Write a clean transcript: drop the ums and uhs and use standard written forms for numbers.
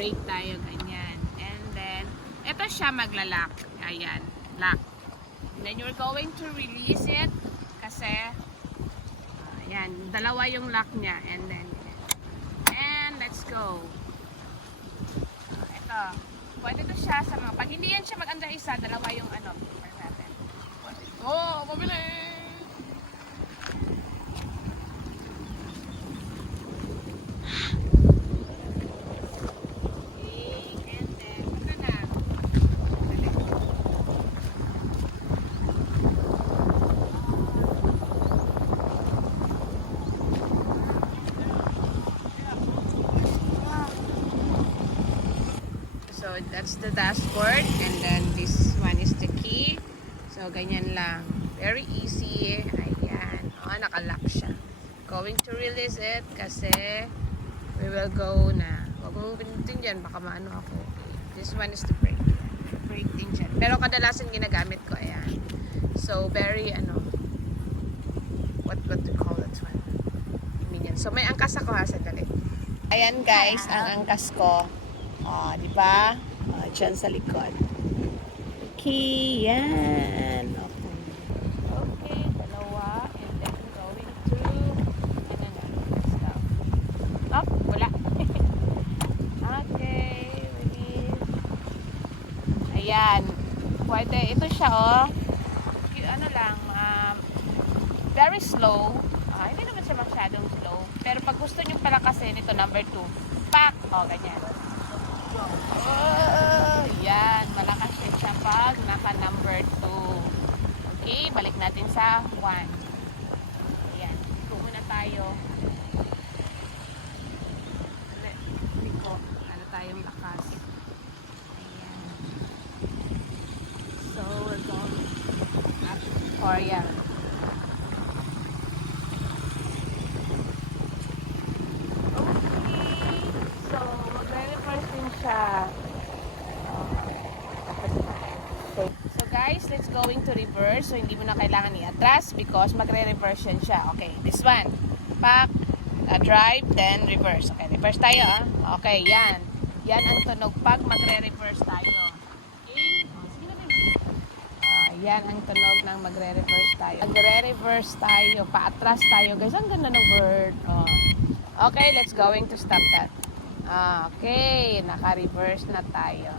brake tayo, ganyan. And then, ito siya maglalak. Ayan, lock. And then you're going to release it kasi, ayan, dalawa yung lock niya. And then, and let's go. Ito, pwede to siya sa mga, pag hindi yan siya mag-under isa, dalawa yung ano, natin. Oh, mabilis! So that's the dashboard, and then this one is the key. So ganyan lang, very easy. Ayan, nakalock siya. Going to release it kasi we will go na. Huwag mong pinutin dyan, baka maano ako. Okay. This one is the brake. Brake din dyan. Pero kadalasan ginagamit ko, ayan. So very what to call that one? So may angkas ako ha, sandali. Ayan guys, ang angkas ko. Di ba? Diyan sa likod. Okay, yan. Okay, dalawa. And then going to, stop. Oh, wala. Okay, release. Ayan. Pwede, ito siya, ano lang, very slow. Hindi naman siya masyadong slow. Pero pag gusto nyo palakasin, ito number 2. Pak! Ganyan. Yan, malakas din siya pag naka number 2. Okay, balik natin sa 1. Ayan, ito muna tayo. Hindi ko, ano tayong lakas. Ayan. So, we're going up. Or yan. So guys, let's going to reverse. So hindi mo na kailangan i-atras because magre-reverse yan siya. Okay, this one. Pack, drive, then reverse. Okay, reverse tayo Okay, yan. Yan ang tunog pag magre-reverse tayo. Okay? Sige na yan ang tunog ng magre-reverse tayo. Magre-reverse tayo, paatras tayo. Guys, ang ganda ng word. Okay, let's going to stop that. Okay, naka-reverse na tayo.